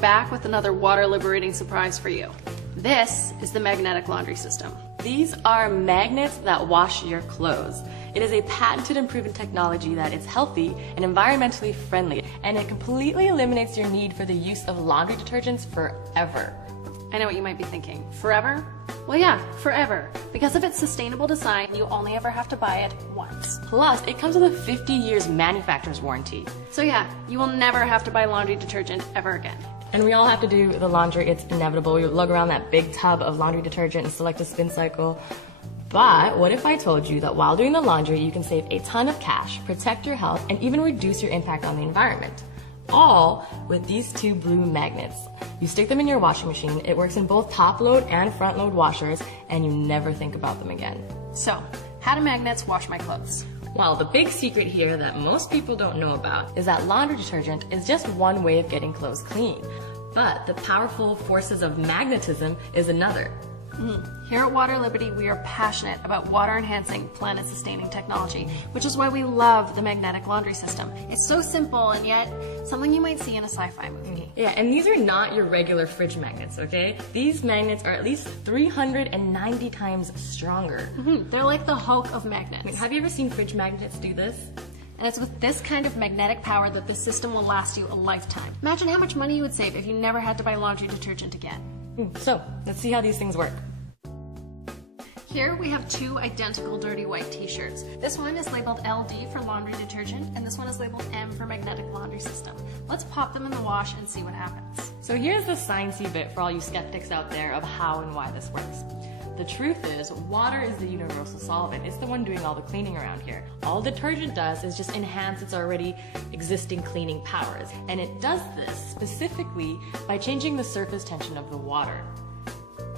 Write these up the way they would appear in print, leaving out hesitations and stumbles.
Back with another water liberating surprise for you. This is the magnetic laundry system. These are magnets that wash your clothes. It is a patented and proven technology that is healthy and environmentally friendly, and it completely eliminates your need for the use of laundry detergents forever. I know what you might be thinking. Forever? Well, yeah, forever. Because of its sustainable design, you only ever have to buy it once. Plus, it comes with a 50 years manufacturer's warranty. So yeah, you will never have to buy laundry detergent ever again. And we all have to do the laundry, it's inevitable. You lug around that big tub of laundry detergent and select a spin cycle. But what if I told you that while doing the laundry, you can save a ton of cash, protect your health, and even reduce your impact on the environment? All with these two blue magnets. You stick them in your washing machine, it works in both top load and front load washers, and you never think about them again. So, how do magnets wash my clothes? Well, the big secret here that most people don't know about is that laundry detergent is just one way of getting clothes clean. But the powerful forces of magnetism is another. Here at Water Liberty, we are passionate about water-enhancing, planet-sustaining technology, which is why we love the magnetic laundry system. It's so simple and yet something you might see in a sci-fi movie. Yeah, and these are not your regular fridge magnets, okay? These magnets are at least 390 times stronger. They're like the Hulk of magnets. Have you ever seen fridge magnets do this? And it's with this kind of magnetic power that this system will last you a lifetime. Imagine how much money you would save if you never had to buy laundry detergent again. So, let's see how these things work. Here we have two identical dirty white t-shirts. This one is labeled LD for laundry detergent, and this one is labeled M for magnetic laundry system. Let's pop them in the wash and see what happens. So here's the sciencey bit for all you skeptics out there of how and why this works. The truth is, water is the universal solvent. It's the one doing all the cleaning around here. All detergent does is just enhance its already existing cleaning powers. And it does this specifically by changing the surface tension of the water.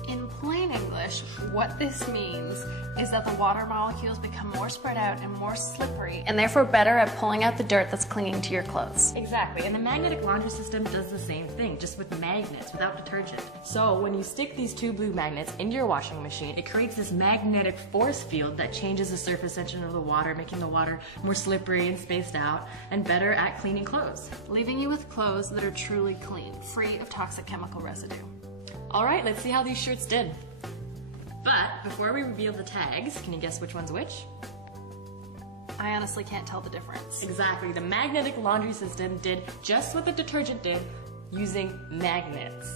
In plain English, what this means is that the water molecules become more spread out and more slippery, and therefore better at pulling out the dirt that's clinging to your clothes. Exactly, and the magnetic laundry system does the same thing, just with magnets, without detergent. So when you stick these two blue magnets into your washing machine, it creates this magnetic force field that changes the surface tension of the water, making the water more slippery and spaced out, and better at cleaning clothes. Leaving you with clothes that are truly clean, free of toxic chemical residue. Alright, let's see how these shirts did. But before we reveal the tags, can you guess which one's which? I honestly can't tell the difference. Exactly, the magnetic laundry system did just what the detergent did, using magnets.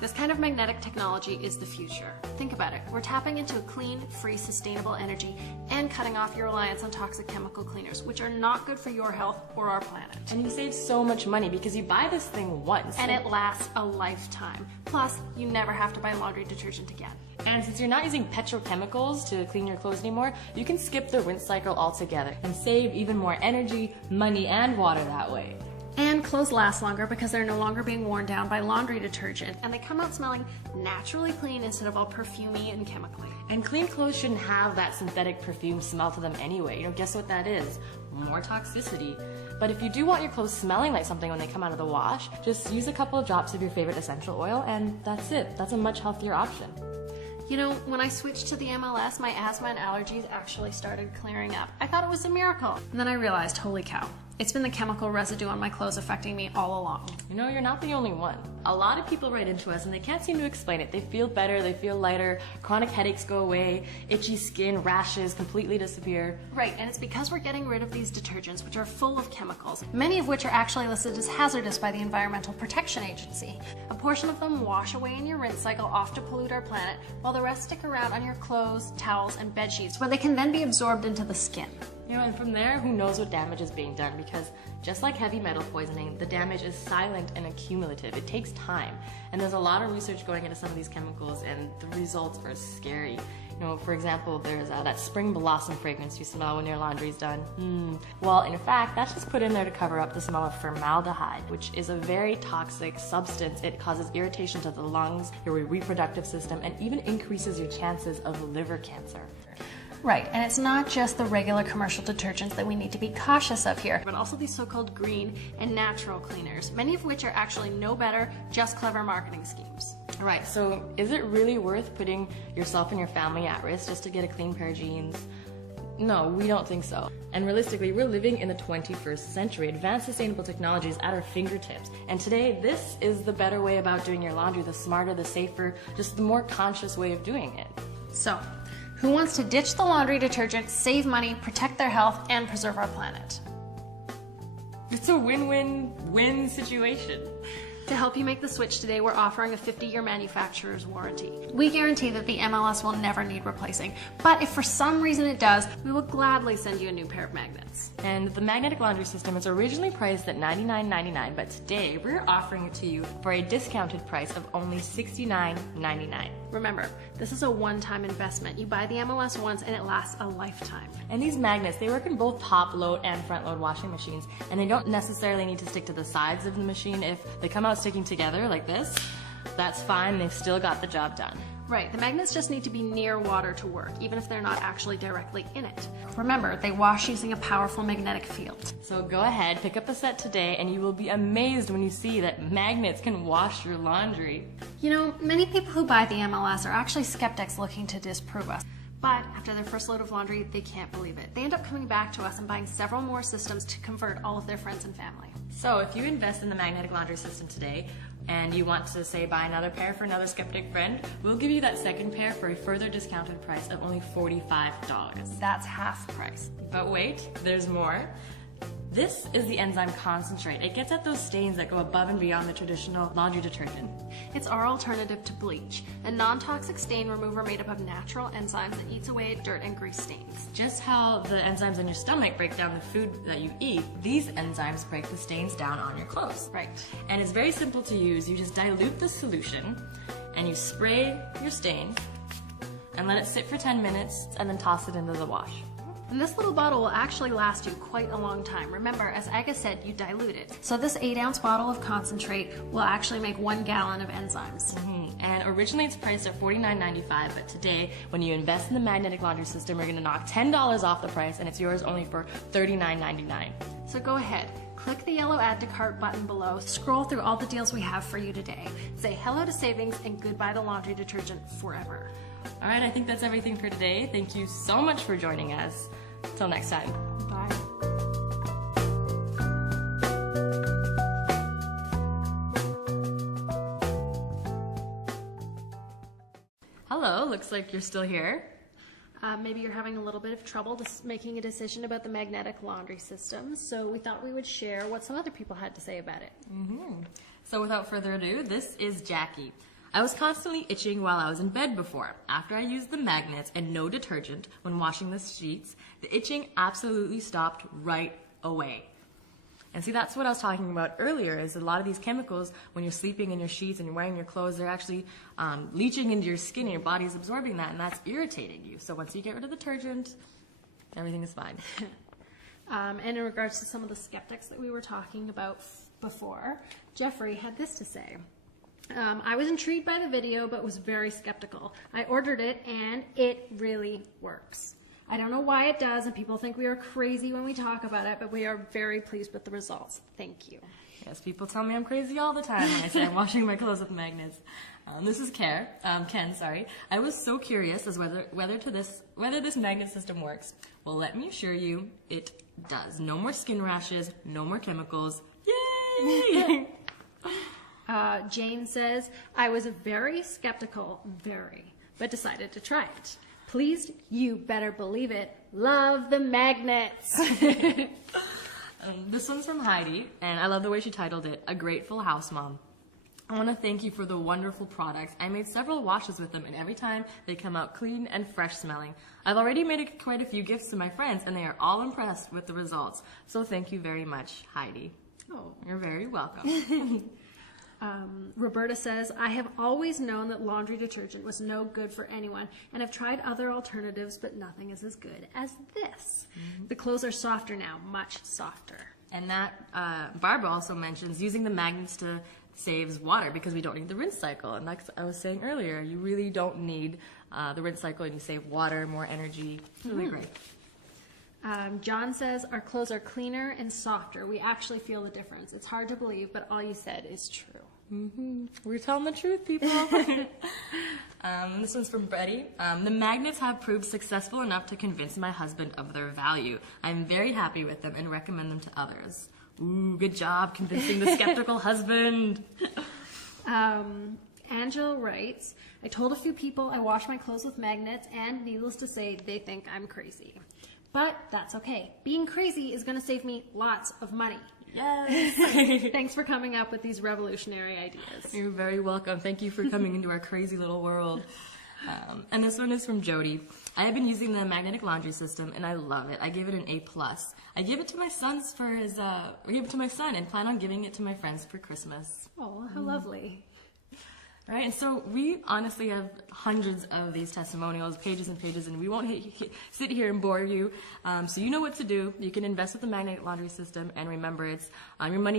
This kind of magnetic technology is the future. Think about it. We're tapping into a clean, free, sustainable energy and cutting off your reliance on toxic chemical cleaners, which are not good for your health or our planet. And you save so much money because you buy this thing once. And it lasts a lifetime. Plus, you never have to buy laundry detergent again. And since you're not using petrochemicals to clean your clothes anymore, you can skip the rinse cycle altogether and save even more energy, money, and water that way. And clothes last longer because they're no longer being worn down by laundry detergent, and they come out smelling naturally clean instead of all perfumey and chemically. And clean clothes shouldn't have that synthetic perfume smell to them anyway. Guess what that is? More toxicity. But if you do want your clothes smelling like something when they come out of the wash, just use a couple of drops of your favorite essential oil and that's it. That's a much healthier option. You know, when I switched to the MLS, my asthma and allergies actually started clearing up. I thought it was a miracle. And then I realized, holy cow, it's been the chemical residue on my clothes affecting me all along. You're not the only one. A lot of people write into us and they can't seem to explain it. They feel better, they feel lighter, chronic headaches go away, itchy skin, rashes completely disappear. Right, and it's because we're getting rid of these detergents, which are full of chemicals, many of which are actually listed as hazardous by the Environmental Protection Agency. A portion of them wash away in your rinse cycle off to pollute our planet, while the rest stick around on your clothes, towels, and bed sheets, where they can then be absorbed into the skin. And from there, who knows what damage is being done, because just like heavy metal poisoning, the damage is silent and accumulative. It takes time, and there's a lot of research going into some of these chemicals, and the results are scary. For example, there's that spring blossom fragrance you smell when your laundry's done. Well, in fact, that's just put in there to cover up the smell of formaldehyde, which is a very toxic substance. It causes irritation to the lungs, your reproductive system, and even increases your chances of liver cancer. Right, and it's not just the regular commercial detergents that we need to be cautious of here, but also these so-called green and natural cleaners, many of which are actually no better, just clever marketing schemes. Right, so is it really worth putting yourself and your family at risk just to get a clean pair of jeans? No, we don't think so. And realistically, we're living in the 21st century. Advanced sustainable technology is at our fingertips. And today, this is the better way about doing your laundry, the smarter, the safer, just the more conscious way of doing it. So, who wants to ditch the laundry detergent, save money, protect their health, and preserve our planet? It's a win-win-win situation. To help you make the switch today, we're offering a 50-year manufacturer's warranty. We guarantee that the MLS will never need replacing, but if for some reason it does, we will gladly send you a new pair of magnets. And the magnetic laundry system was originally priced at $99.99, but today we're offering it to you for a discounted price of only $69.99. Remember, this is a one-time investment. You buy the MLS once and it lasts a lifetime. And these magnets, they work in both top-load and front-load washing machines, and they don't necessarily need to stick to the sides of the machine. If they come out sticking together like this, that's fine. They've still got the job done. Right, the magnets just need to be near water to work, even if they're not actually directly in it. Remember, they wash using a powerful magnetic field. So go ahead, pick up a set today, and you will be amazed when you see that magnets can wash your laundry. You know, many people who buy the MLS are actually skeptics looking to disprove us. But after their first load of laundry, they can't believe it. They end up coming back to us and buying several more systems to convert all of their friends and family. So if you invest in the magnetic laundry system today, and you want to, say, buy another pair for another skeptic friend, we'll give you that second pair for a further discounted price of only $45. That's half price. But wait, there's more. This is the enzyme concentrate. It gets at those stains that go above and beyond the traditional laundry detergent. It's our alternative to bleach, a non-toxic stain remover made up of natural enzymes that eats away at dirt and grease stains. Just how the enzymes in your stomach break down the food that you eat, these enzymes break the stains down on your clothes. Right. And it's very simple to use. You just dilute the solution and you spray your stain and let it sit for 10 minutes and then toss it into the wash. And this little bottle will actually last you quite a long time. Remember, as Aga said, you dilute it. So this 8-ounce bottle of concentrate will actually make 1 gallon of enzymes. And originally it's priced at $49.95, but today, when you invest in the magnetic laundry system, we're gonna knock $10 off the price, and it's yours only for $39.99. So go ahead, click the yellow add to cart button below, scroll through all the deals we have for you today. Say hello to savings and goodbye to laundry detergent forever. All right, I think that's everything for today. Thank you so much for joining us. Till next time. Bye. Hello, looks like you're still here. Maybe you're having a little bit of trouble making a decision about the magnetic laundry system, so we thought we would share what some other people had to say about it. So without further ado, this is Jackie. I was constantly itching while I was in bed before. After I used the magnets and no detergent when washing the sheets, the itching absolutely stopped right away. And see, that's what I was talking about earlier, is a lot of these chemicals, when you're sleeping in your sheets and you're wearing your clothes, they're actually leaching into your skin and your body is absorbing that, and that's irritating you. So once you get rid of the detergent, everything is fine. And in regards to some of the skeptics that we were talking about before, Jeffrey had this to say. I was intrigued by the video, but was very skeptical. I ordered it, and it really works. I don't know why it does, and people think we are crazy when we talk about it, but we are very pleased with the results. Thank you. Yes, people tell me I'm crazy all the time when I say I'm washing my clothes with magnets. This is Ken. I was so curious as whether this magnet system works. Well, let me assure you, it does. No more skin rashes, no more chemicals. Yay! Jane says, I was very skeptical, but decided to try it. Please, you better believe it, love the magnets. This one's from Heidi, and I love the way she titled it, A Grateful House Mom. I want to thank you for the wonderful products. I made several washes with them, and every time they come out clean and fresh smelling. I've already made quite a few gifts to my friends, and they are all impressed with the results. So thank you very much, Heidi. Oh, you're very welcome. Roberta says, I have always known that laundry detergent was no good for anyone, and have tried other alternatives, but nothing is as good as this. The clothes are softer now, much softer. And that, Barbara also mentions using the magnets to saves water because we don't need the rinse cycle. And like I was saying earlier, you really don't need the rinse cycle, and you save water, more energy. It's really great. John says, our clothes are cleaner and softer. We actually feel the difference. It's hard to believe, but all you said is true. We're telling the truth, people. This one's from Betty. The magnets have proved successful enough to convince my husband of their value. I'm very happy with them and recommend them to others. Ooh, good job convincing the skeptical husband. Angela writes, I told a few people I wash my clothes with magnets, and needless to say, they think I'm crazy. But that's okay. Being crazy is going to save me lots of money. Yes. Thanks for coming up with these revolutionary ideas. You're very welcome. Thank you for coming into our crazy little world. And this one is from Jody. I have been using the magnetic laundry system and I love it. I give it an A+. I give it to my son's for his, give it to my son and plan on giving it to my friends for Christmas. Oh, how lovely. Right, and so we honestly have hundreds of these testimonials, pages and pages, and we won't sit here and bore you. So you know what to do. You can invest with the magnetic laundry system, and remember, it's your money.